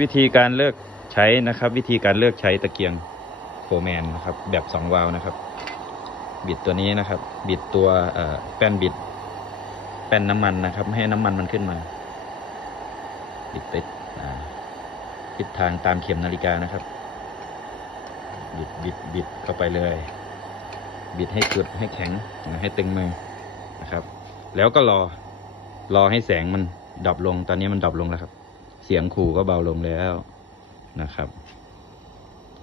วิธีการเลือกใช้นะครับ วิธีการเลือกใช้ตะเกียงโฟแมนนะครับ แบบสองวาล์วนะครับ บิดตัวนี้นะครับ บิดตัวแป้นบิด แป้นน้ำมันนะครับ ให้น้ำมันมันขึ้นมา บิดไปทิศทางตามเข็มนาฬิกานะครับ บิดบิดบิดเข้าไปเลย บิดให้กดให้แข็งให้ตึงมือนะครับ แล้วก็รอรอให้แสงมันดับลงตอนนี้มันดับลงแล้วครับ เสียงขู่ก็เบาลงแล้วนะครับ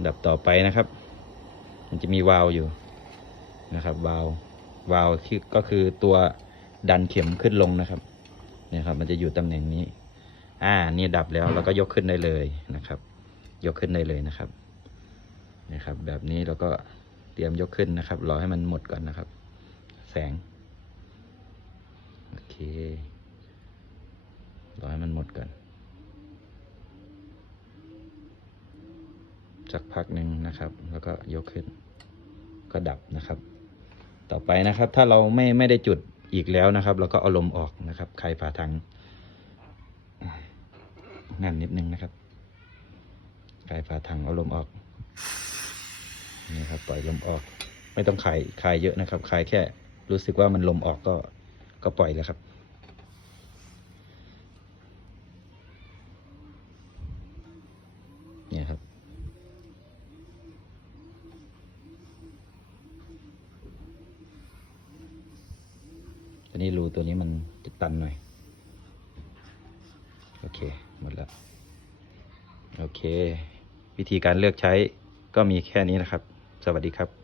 ดับต่อไปนะครับ มันจะมีวาล์วอยู่นะครับวาล์ววาล์วคือก็คือตัวดันเข็มขึ้นลงนะครับเนี่ยครับ มันจะอยู่ตำแหน่งนี้ อ่า นี่ดับแล้วเราก็ยกขึ้นได้เลยนะครับ ยกขึ้นได้เลยนะครับนะครับ แบบนี้เราก็เตรียมยกขึ้นนะครับรอให้มันหมดก่อนนะครับ แสงโอเครอให้มันหมดก่อน สักพักหนึ่งนะครับ แล้วก็ยกขึ้น ก็ดับนะครับ ต่อไปนะครับ ถ้าเราไม่ไม่ได้จุดอีกแล้วนะครับเราก็เอาลมออกนะครับคลายฝาถังนั่นนิดนึงนะครับคลายฝาถังเอาลมออกนี่ครับปล่อยลมออก ไม่ต้องคลายคลายเยอะนะครับคลายแค่รู้สึกว่ามันลมออกก็ก็ปล่อยแล้วครับ เนี่ยครับ อันนี้รูตัวนี้มันจะตันหน่อย โอเค หมดแล้ว โอเค วิธีการเลือกใช้ก็มีแค่นี้นะครับ สวัสดีครับ